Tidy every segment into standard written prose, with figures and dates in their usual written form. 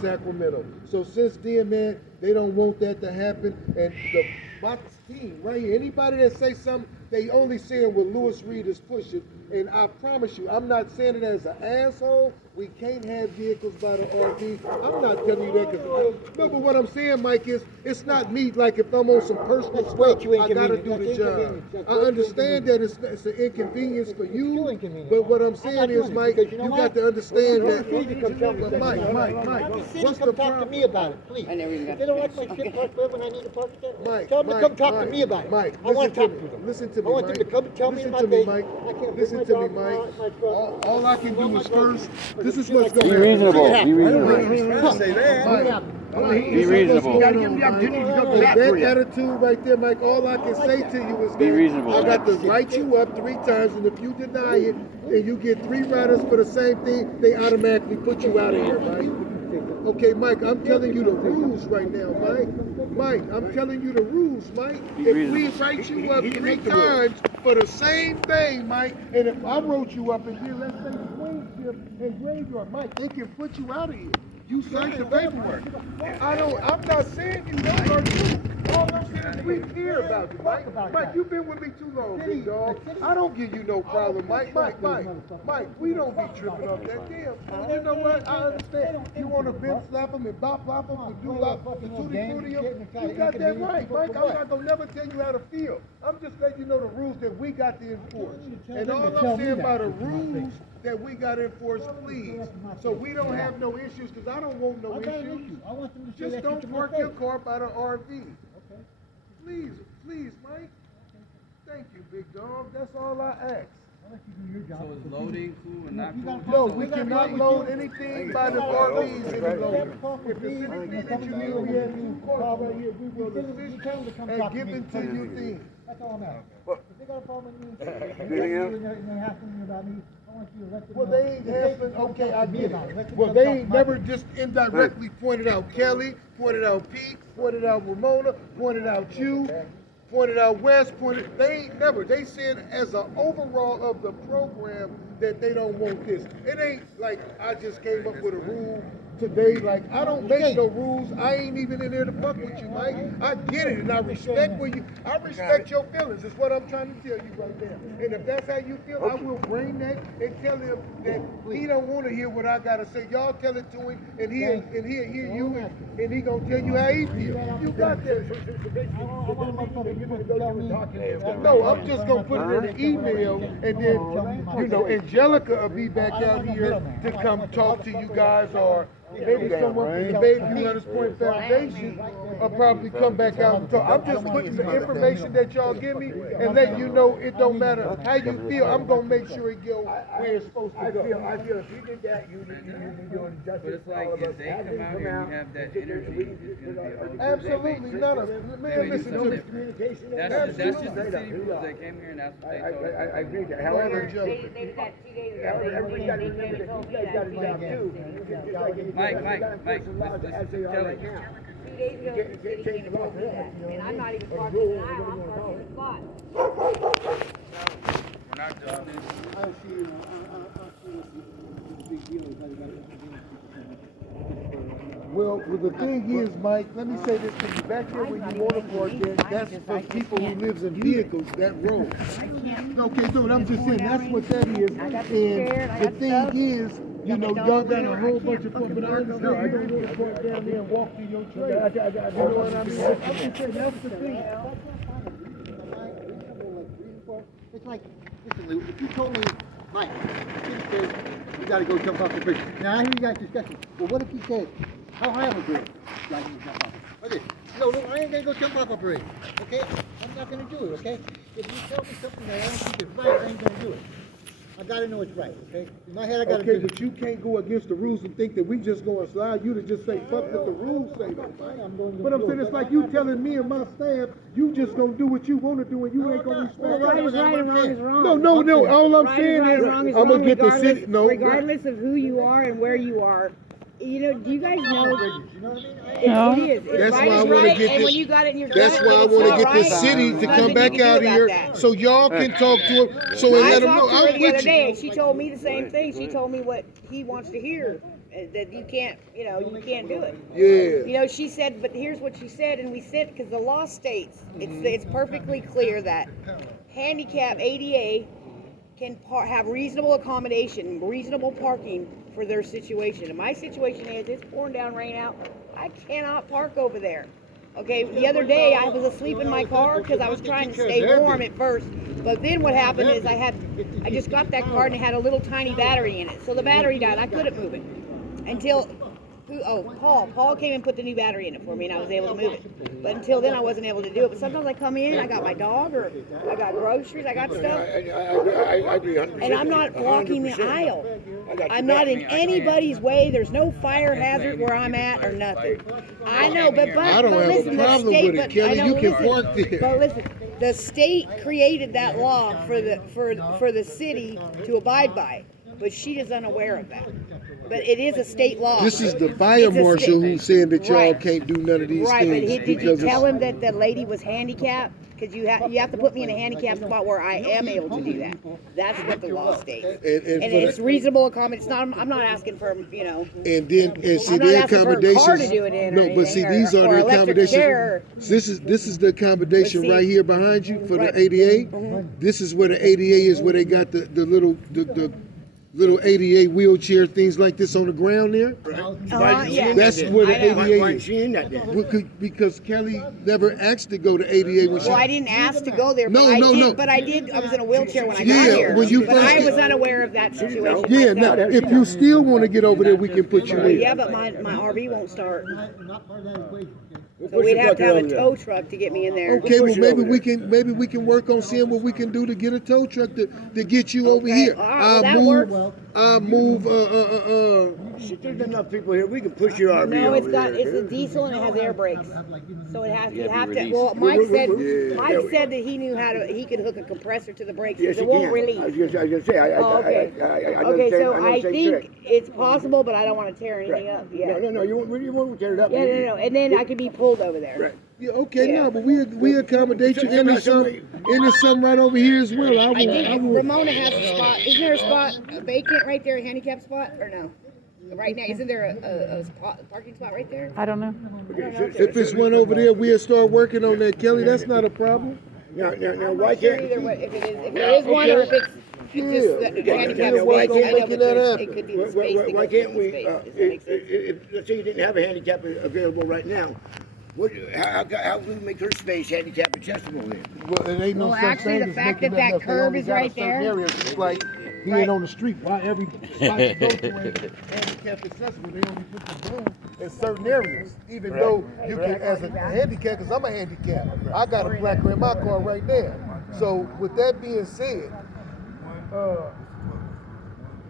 Sacramento. So since then, man, they don't want that to happen. And my team right here, anybody that say something, they only saying what Lewis Reed is pushing. And I promise you, I'm not saying it as an asshole. We can't have vehicles by the RV. I'm not telling you that because no, but what I'm saying, Mike, is it's not me. Like if I'm on some personal stuff, I gotta do the job. I understand that it's an inconvenience for you, but what I'm saying is, Mike, you got to understand that. Mike, what's the problem? Talk to me about it, please. If they don't like my shit parked there when I need to park it there, tell them to come talk to me about it. Mike, I want to talk to them. Listen to me, I want them to come and tell me about it. Listen to me, Mike. All I can do is first. This is what's going Be to happen. reasonable. Be reasonable. Be reasonable. That attitude right there, Mike, all I can say to you is Be reasonable. I got to write you up 3 times, and if you deny it, and you get 3 riders for the same thing, they automatically put you out of here, Mike. Okay, Mike, I'm telling you the rules right now, Mike. Mike, I'm telling you the rules, Mike. If we write you up 3 times for the same thing, Mike, and if I wrote you up and did, let's say, Queenship and Graveyard, Mike, they can put you out of here. You signed the paperwork. I'm not saying you don't are you. All I'm saying is we care about you, Mike. Mike, you've been with me too long, big dog. I don't give you no problem, Mike. Mike, we don't be tripping off that. Damn, you know what? I understand. You want to bench slap them and bop them and do the tutti frutti them? You got that right, Mike. I'm not going to never tell you how to feel. I'm just letting you know the rules that we got to enforce. And all I'm saying about the rules that we got to enforce, please. So we don't have no issues, because I don't want no issues. Just don't park your car by the RV. Please, Mike. Thank you, big dog. That's all I ask. So is loading cool and not cool? No, we cannot load anything by the RVs any longer. If there's anything that you need, we have 2 cars right here. We will assist and give it to you then. That's all I'm asking. If they got a problem with me, and they're hassling about me, I want you to let them know. Well, they ain't hassling. Okay, I get it. Well, they ain't never just indirectly pointed out Kelly, pointed out Pete, pointed out Ramona, pointed out you, pointed out West, they ain't never. They said as an overall of the program that they don't want this. It ain't like I just came up with a rule today. Like, I don't make no rules. I ain't even in there to fuck with you, Mike. I get it, and I respect I respect your feelings. Is what I'm trying to tell you right now. And if that's how you feel, I will bring that and tell him that he don't want to hear what I gotta say. Y'all tell it to him, and he'll hear you, and he gonna tell you how he feel. You got that. No, I'm just gonna put it in an email, and then Angelica will be back out here to come talk to you guys, or maybe someone from the Bayview Runners Point Foundation will probably come back out and talk. I'm just putting the information that y'all give me and letting you know it don't matter how you feel. I'm gonna make sure it go where it's supposed to go. I feel if you did that, you'd be doing justice. But it's like if they come out here and you have that energy, it's gonna be a Absolutely not a man. Listen to me. That's just the city rules. They came here and that's what they told us. I agree with that. However, They've got 2 days ago. everybody's got to remember that you guys got a job too. Mike, listen, Kelly. 2 days ago, the city came and told me that. And I'm not even parking in an aisle, I'm parking in a spot. we're not doing this. I see, big deal. Well, the thing is, Mike, let me say this to you. Back there where you want to park there, that's for people who lives in vehicles, that road. Okay, dude, I'm just saying, that's what that is. And the thing is, y'all got a whole bunch of fun, but I understand you don't want to park down there and walk to your train. You know what I mean? I'm just saying, that's the thing. It's like, listen, Lou, if you told me, Mike, the kid says you got to go jump off the bridge. Now I hear you guys discussing. Well, what if he says, how high of a bridge? Like you jump off. Okay. No, I ain't gonna go jump off a bridge. Okay? I'm not gonna do it. Okay? If you tell me something that I don't think is right, I ain't gonna do it. I gotta know it's right. Okay? In my head, I gotta. Okay, but you can't go against the rules and think that we just gonna allow you to just say fuck what the rules say. But I'm saying it's like you telling me and my staff, you just gonna do what you want to do and you ain't gonna respect. Right is right and wrong is wrong. No. All I'm Right saying is is, wrong I'm gonna get the city. No. Regardless of who you are and where you are. Do you guys know? You know what I mean? It is. That's right why I is want to right, get and when this. you got it in your That's gut, why I it's want to not get the right, city to nothing come you back can do out about here that. so y'all can talk to him. So and I let him know talked to her I'm the with other you. day, and she told me the same thing. She told me what he wants to hear, that you can't, you can't do it. Yeah. She said, but here's what she said, and we said, because the law states, it's perfectly clear that handicap ADA can have reasonable accommodation, reasonable parking for their situation. And my situation is, it's pouring down rain out. I cannot park over there. Okay, the other day I was asleep in my car because I was trying to stay warm at first. But then what happened is I just got that car and it had a little tiny battery in it. So the battery died. I couldn't move it until Paul came and put the new battery in it for me, and I was able to move it. But until then, I wasn't able to do it. But sometimes I come in, I got my dog, or I got groceries, I got stuff, I agree 100%. and I'm not blocking the 100%. aisle. I got I'm you. not in anybody's way. There's no fire hazard where I'm at or nothing. I know, but I don't have listen, a problem the state, with it, but Kelly. I know, You can listen, park there. But listen, the state created that law for the city to abide by, but she is unaware of that. But it is a state law. This is the fire marshal who's saying that y'all Right. can't do none of these Right, things. but did you because tell it's- him that the lady was handicapped? Because you have to put me in a handicapped spot where I am able to do that. That's what the law states. And And for it's the- reasonable accommodation. I'm not asking for, And see I'm not their asking for a accommodations. car to do it in or No, but see anything, these or are the electric accommodations. chair. This is the accommodation But see- right here behind you for Right. the ADA. Mhm. This is where the ADA is, where they got the little ADA wheelchair things like this on the ground there. Yeah. That's where the I know. ADA Why is. ain't she in that then? Because Kelly never asked to go to ADA when she. Well, I didn't ask to go there, No, but I no, did. no. But I did. I was in a wheelchair when I Yeah, got here. when you but first I get- was unaware of that situation. Yeah, now myself. if you still want to get over there, we can put you Well, in. yeah, but my RV won't start. Not part of that equation. So we'd have to have a tow truck to get me in there. Okay, well push it maybe over we can work on seeing what we can do to get a tow truck to get you over Okay, here. all right, well, that works. I'll move. Shit, there's enough people here. We can push your RV No, it's over got there. it's a diesel and it has air brakes. So it has you have to. released. Well, Mike said Yeah. that he knew he could hook a compressor to the brakes. Yes, it you won't can. release. I was gonna say. Oh, okay. I know Okay, the same- so I know I the same think trick. it's possible, but I don't want to tear anything up. Yeah. No. You won't tear it up. Yeah, no. And then I could be pulled over there. Right. Yeah, okay, Yeah. no, but we accommodate you. And there's some right over here as well. I think Ramona has a spot. Isn't there a spot vacant right there, a handicap spot, or no? Right now, isn't there a parking spot right there? I don't know. If it's one over there, we'll start working on that, Kelly. That's not a problem. Now, I'm why not sure can't? either way, if there is one or if it's just the handicap Yeah, why space. can't I we know, get but that there's- happen? it could be the space. to Why go can't through we? the space. Does that make sense? Let's say you didn't have a handicap available right now. How can we make her space handicap accessible then? Well, it ain't no Well, such actually, thing the as fact making that that enough. They curb only is got a right certain there. area. It's like he Right. ain't on the street. Why every spot you go to ain't handicap accessible? They only put the boom in certain areas. Even though you can, as a handicap, because I'm a handicap, I got a placard in my car right there. So with that being said,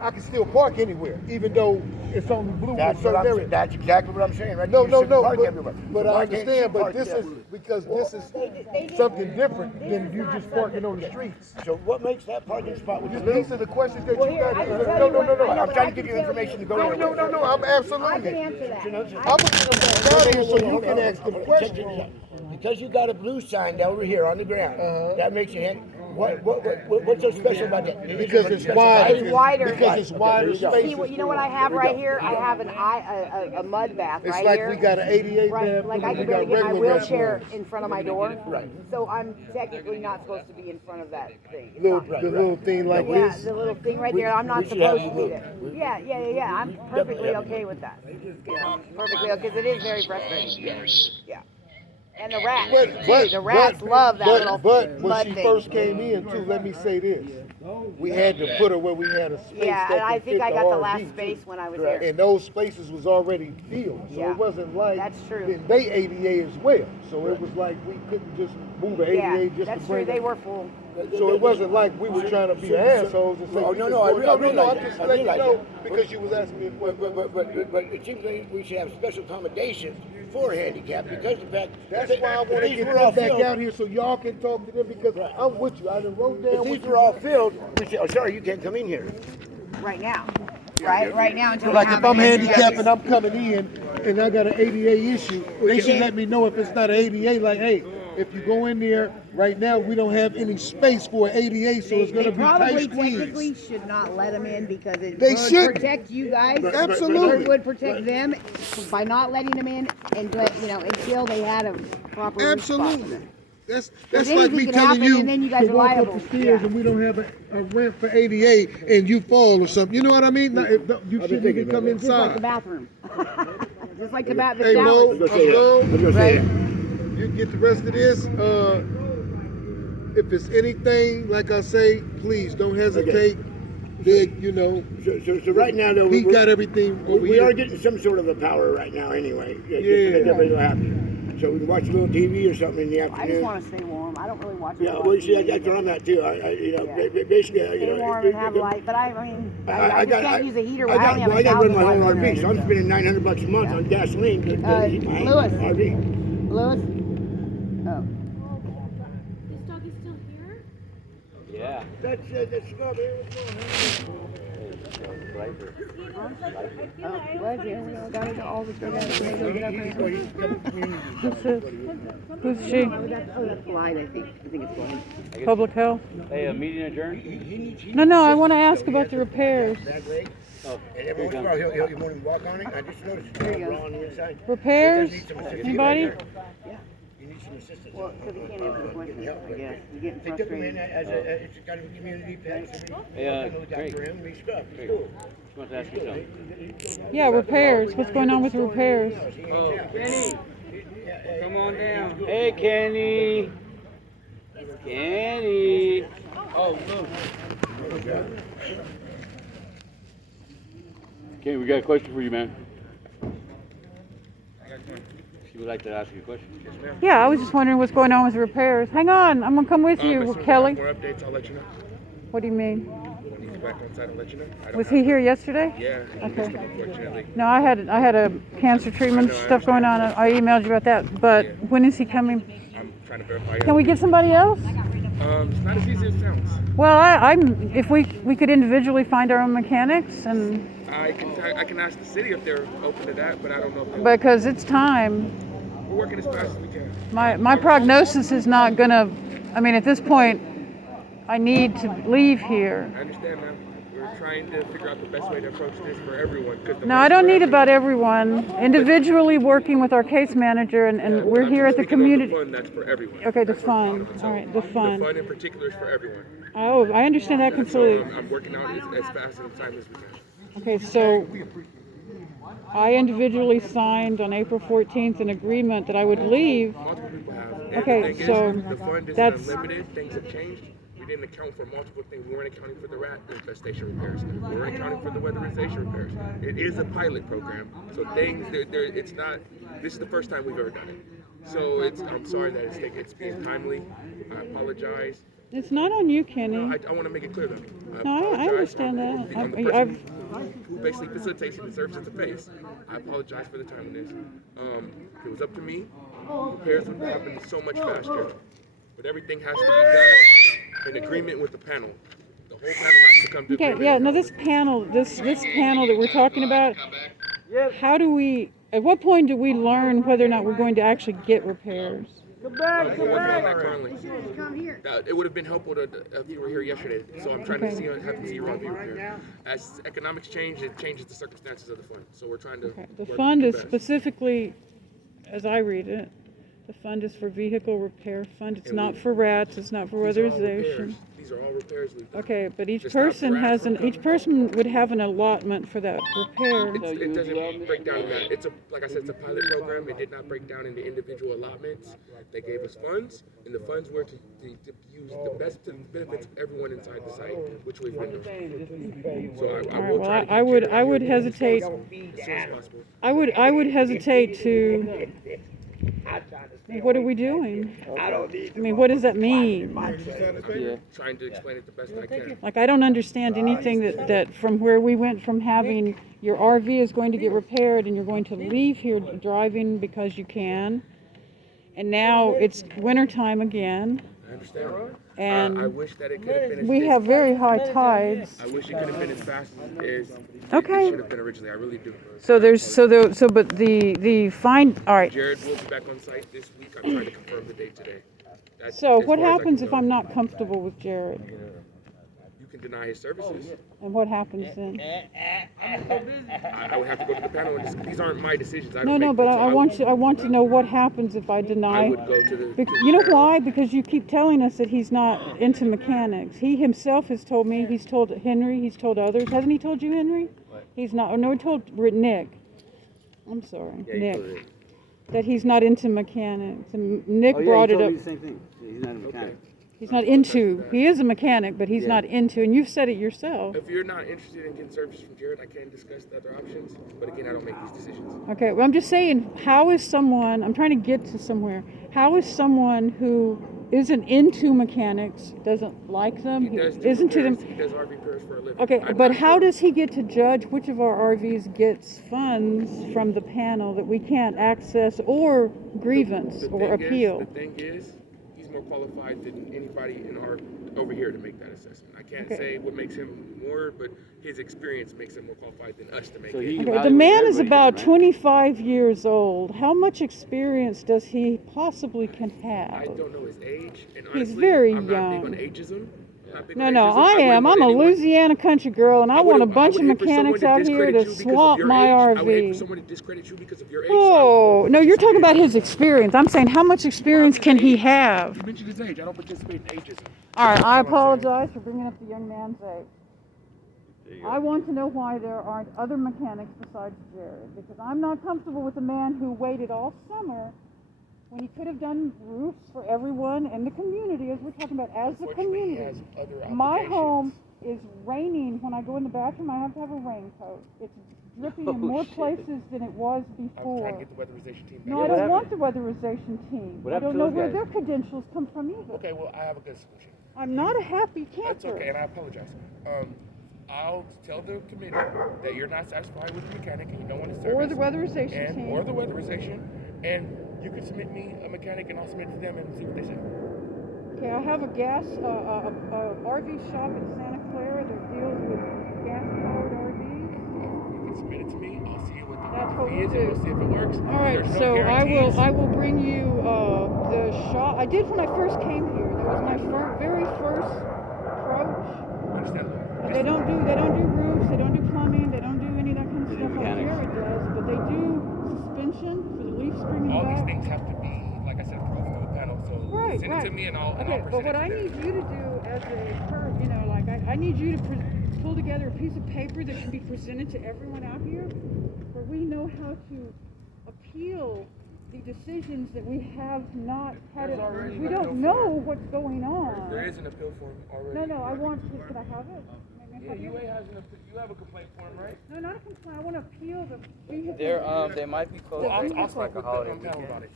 I can still park anywhere, even though it's only blue in certain areas. That's exactly what I'm saying, right? No, You no, shouldn't no, park but, everywhere. but Why I can't she understand, but park this there? is, because this is something different than you just parking on the streets. So what makes that parking spot with the These are the questions that Well, you here, got. I can No, tell no, you no, no, what- I know no. I'm trying to give you information to go No, there. no, no, no, I'm I can absolutely. answer that. I'm gonna get out of here so you can ask them questions. Because you got a blue sign over here on the ground, that makes you hand. What's so special about that? Because it's wide. It's wider. Because it's wider Okay, there you go. spaces. See, what you know what I have right here? I have a mud bath It's right like here. we got an 88 Right, bath, like and I we can got barely get my regular wheelchair bathrooms. in front of my door. Right. So I'm technically not supposed to be in front of that thing. It's Little, not- the little thing like Yeah, this. the little thing right there. I'm not we should have supposed to be there. Yeah. I'm perfectly okay with that. Perfectly okay, because it is very frustrating. Yeah. And the rats, too. The rats love that little But when mud she thing. first came in, too, let me say this. We had to put her where we had a space Yeah, that and I could think fit I the got the RV, last too. space when I was here. And those spaces was already filled, so Yeah, it wasn't like that's true. and they ADA as well. So it was like we couldn't just move an ADA Yeah, just that's to true. bring They it. were full. So it wasn't like we were trying to be assholes and say. Oh, we no, just no, I want- realize no, I'm that. just I letting you realize know that. because you was asking me a question. But it seems like we should have special accommodations for handicap because of the fact That's that why I want to these get were all them back filled. out here so y'all can talk to them because I'm with you. I done wrote down If what these you were all filled, we say, oh, sorry, you can't come in here. Right now. Right now until like we have if I'm a handicapped and I'm coming in and I got an ADA issue, they should can't- let me know if it's not an ADA. Like, hey, If you go in there, right now, we don't have any space for an ADA, so it's gonna They be tight probably technically squeeze. should not let them in because it They would should. protect you guys. Absolutely. It would protect them by not letting them in and until they had a proper response to Absolutely. them. That's anything like me can telling happen, you and then you guys to are walk liable. up the stairs Yeah. and we don't have a ramp for ADA and you fall or something. You know what I mean? Now, you shouldn't even come Just like the inside. bathroom. Just like the Hey Mo, shower. right? You get the rest of this. If it's anything, like I say, please don't hesitate. Big, So right now, though, we got everything over we here. are getting some sort of a power right now anyway. Just to Yeah. make everybody happy. So we can watch a little TV or something in the I just afternoon. want to stay warm. I don't really watch. Yeah, well, you see, that's where I'm at too. Basically, Stay warm and have light, but I can't use a heater. I I only have a got to run my thousand whole light RV, so I'm generator, spending $900 a month on gasoline to heat my Lewis. RV. Lewis? Oh. This dog is still here? Yeah. That's not What? Here we go. Gotta go all the way Who's she? that's Blind, I think. I think it's Blind. Public health? Hey, a meeting adjourned? No, I want to ask about the repairs. Oh, And every once in a while, he'll want to walk on it. I just noticed it's raw on the inside. Repairs? Anybody? You need some assistance. Well, because he can't answer the question, I guess. You're getting They took him in frustrated. it's a kind of a community pet. So Hey, we looked out Craig. for him. He's stuck. He's Craig, cool. just want to ask you something. Yeah, repairs. What's going on with the repairs? Oh, Kenny, come on down. Hey, Kenny. Kenny. Oh, look. Kenny, we got a question for you, man. She would like to ask you a question. Yeah, I was just wondering what's going on with the repairs. Hang on, I'm gonna come with you, Kelly. More updates, I'll let you know. What do you mean? When he's back on site, I'll let you know. I don't Was have he here yesterday? Yeah, he Okay. missed him, unfortunately. No, I had a cancer treatment stuff going on. I emailed you about that. But when is he coming? I'm trying to verify. Can we get somebody else? It's not as easy as it sounds. Well, I'm. If we could individually find our own mechanics, and I can ask the city if they're open to that, but I don't know if they're because it's time. We're working as fast as we can. My prognosis is not gonna. I mean, at this point, I need to leave here. I understand, ma'am. We're trying to figure out the best way to approach this for everyone. No, I don't need about everyone. Individually working with our case manager, and we're here at the community. The fund, that's for everyone. Okay, the fund. All right, the fund. The fund in particular is for everyone. Oh, I understand that So completely. I'm working out as fast and as time as we can. Okay, so I individually signed on April 14th an agreement that I would leave. Multiple people have. And Okay, the thing so is, the fund isn't that's- unlimited. Things have changed. We didn't account for multiple things. We weren't accounting for the rat infestation repairs. We weren't accounting for the weatherization repairs. It is a pilot program, so things. It's not. This is the first time we've ever done it. So I'm sorry that it's being timely. I apologize. It's not on you, Kenny. I want to make it clear though. No, I apologize understand on that. the I've- person who basically facilitates and serves as the face. I apologize for the timeliness. If it was up to me, repairs would happen so much faster. But everything has to be done in agreement with the panel. The whole panel has to come to Okay, agreement. yeah, no, this panel that we're talking about, how do we, at what point do we learn whether or not we're going to actually get repairs? We're working on that currently. Come here. It would have been helpful if you were here yesterday. So I'm trying to Okay. have to see your RV repair. As economics change, it changes the circumstances of the fund. So we're trying to. Okay, the work fund with is the best. specifically, as I read it, the fund is for vehicle repair fund. It's And not we- for rats, it's not for These are all weatherization. repairs. These are all repairs we've done. Okay, but each Just not person rats. each person would have an allotment for that repair. It doesn't break down in that. Like I said, it's a pilot program. It did not break down into individual allotments. They gave us funds, and the funds were to use the best to the benefits of everyone inside the site, which we've been doing. So I All right, will well, try to I would get you hesitate. as soon as possible. I would hesitate to. What are we doing? I mean, what does that mean? Yeah. Trying to explain it the best I can. Like, I don't understand anything that from where we went from having your RV is going to get repaired and you're going to leave here driving because you can, and now it's wintertime again. I understand. And I wish that it could have been. we have very high tides. I wish it could have been as fast as Okay. it should have been originally. I really do. But the fine. All right. Jared will be back on site this week. I'm trying to confirm the date today. That's So as what far as I happens can if go. I'm not comfortable with Jared? You can deny his services. And what happens then? I would have to go to the panel. And these aren't my decisions. I No, don't no, make but them, so I want to know what happens if I deny. I would go to the. You know why? Because you keep telling us that he's not into mechanics. He himself has told me. He's told Henry. He's told others. Hasn't he told you, Henry? He's not. Or no, he told Nick. I'm sorry, Nick. That he's not into mechanics. And Nick brought it up. The same thing. He's not a mechanic. He's not into. He is a mechanic, but he's not into. And you've said it yourself. If you're not interested in getting service from Jared, I can discuss the other options. But again, I don't make these decisions. Okay, well, I'm just saying, how is someone, I'm trying to get to somewhere, how is someone who isn't into mechanics, doesn't like them, He does do isn't to them? repairs. He does RV repairs for a living. Okay, I'm but not how sure. does he get to judge which of our RVs gets funds from the panel that we can't access or grievance The or thing appeal? Is, the thing is, he's more qualified than anybody in our over here to make that assessment. I can't say what makes him more, but his experience makes him more qualified than us to make So it. he Okay, the man is evaluates about everybody, 25 years old. How much experience does he possibly can I have? don't know his age, and He's honestly, very I'm not young. big on ageism. I'm not big No, on no, ageism. I wouldn't am. want I'm a anyone- Louisiana country girl, and I want a would- bunch of would hate for someone mechanics to out here discredit to you because of swamp your my age. I would hate for RV. someone to discredit you because of your age. Oh, no, you're talking about his experience. I'm saying, how much experience can he have? You mentioned his age. I don't participate in ageism. All right, I That's all I'm saying. apologize for bringing up the young man's age. I want to know why there aren't other mechanics besides Jared, because I'm not comfortable with a man who waited all summer when he could have done roofs for everyone in the community, as we're talking about, as the Unfortunately, he community. has other My obligations. home is raining. When I go in the bathroom, I have to have a raincoat. It's dripping in more places than it was I'm before. trying to get the weatherization team back. No, I don't want the weatherization team. What I happened don't to know those where guys? their credentials come from either. Okay, well, I have a good solution. I'm not a happy That's camper. okay, and I apologize. I'll tell the committee that you're not satisfied with the mechanic and you don't want to service. Or the weatherization and, team. Or the weatherization, and you can submit me a mechanic and I'll submit it to them and see what they say. Okay, I have a RV shop in Santa Clara that deals with gas-powered RVs. You can submit it to me. I'll see what That's the what fee we'll is and do. we'll see if it works. All right, There's no so guarantees. I will bring you the shop. I did when I first came here. That was my very first approach. Understandable. But they don't do roofs, they don't do plumbing, they don't do any of that kind of stuff like mechanics. Jared does. But they do suspension for the leaf spring in the All these back. things have to be, like I said, approved through the panel. So Right, send it to me and I'll okay, present but what it to I them. need you to do as I need you to pull together a piece of paper that can be presented to everyone out here, where we know how to appeal the decisions that we have not had. There's already We an don't appeal know form. what's going on. There is an appeal form already. No, I want to. Can I have it? Yeah, UA has you have a complaint form, right? No, not a complaint. I want to appeal the vehicle. They might be closed. Well, I'll it's talk like a with holiday them weekend. about it.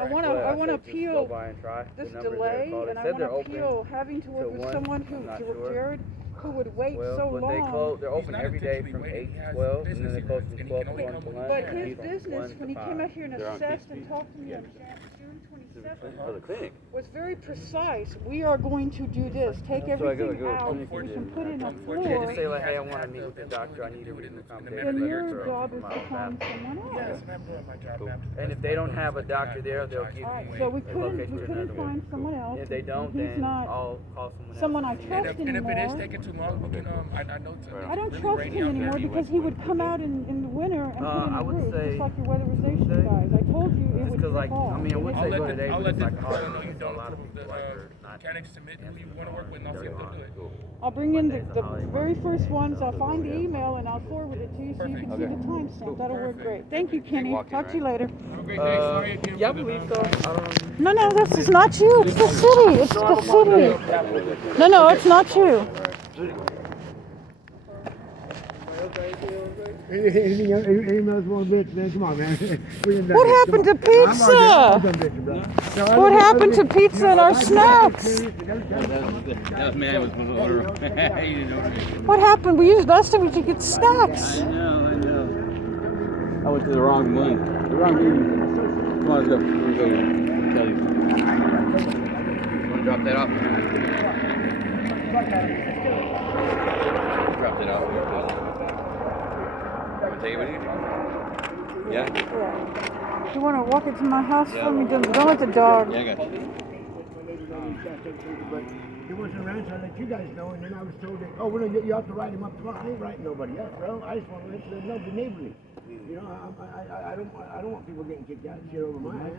I want to. I want to Just go appeal by and try. this The numbers delay, are called. They and I said want they're to open appeal having to work till with 1. someone I'm not who, sure. Jared, who would wait Well, so when long. they close, they're He's open not every day intentionally from waiting. 8 He to has 12, and then business they close from and he 12 can to only 1 come to when he lunch. But can. his and from business, 1 when to he came 5. out here and They're on assessed and Peach talked to me on June 27th, For the clinic. was very precise. We are going to do this. Take So I everything go out. clinic We and can put in a Unfortunately, Yeah, just floor. say like, hey, I want to meet with the doctor. I need a written accommodation Then letter your for job is my to find staff. someone else. Yes, and I'm doing my job. Cool. Ma'am. And if they don't have a doctor there, they'll give All right, you so we a location to couldn't another find one. someone else. If they don't, He's then not I'll call someone else. someone I And trust if it is anymore. taking too long, we can I know it's I don't really trust rainy him out there. anymore because he would come out in the winter and put in I a would roof, say just like your weatherization Tuesday. guys. I told you it Just would because, like, fall. I mean, I would I'll say let go the today, I'll but let it's the like a person holiday. know you So a don't lot of approve people the like are not. mechanic submit who you want to work with and I'll see if they'll do it. I'll bring in the very first ones. I'll find the email and I'll forward it to you so you can see the timestamp. That'll work great. Thank you, Kenny. Talk to you later. Have a great day. Sorry again Yeah, I for the, believe so. I don't No, this is not you. It's the city. It's the city. No, it's not you. Anything else you want to bitch, man? Come on, man. What happened to pizza? What happened to pizza and our snacks? That was man was going to order. He didn't order it. What happened? We used last time we could get snacks. I know. I went to the wrong one. The wrong one. Come on, let's go. We'll go tell you. Drop that off. Drop that off. Want to take it with you? Yeah? Yeah. You want to walk it to my house for me? Don't let the dog. Yeah, I got you. But he wasn't around, so I let you guys know, and then I was told that, oh, well, you have to write him up tomorrow. I ain't writing nobody up, bro. I just want to let you know, be neighborly. You know, I don't want people getting kicked out of shit over my ass.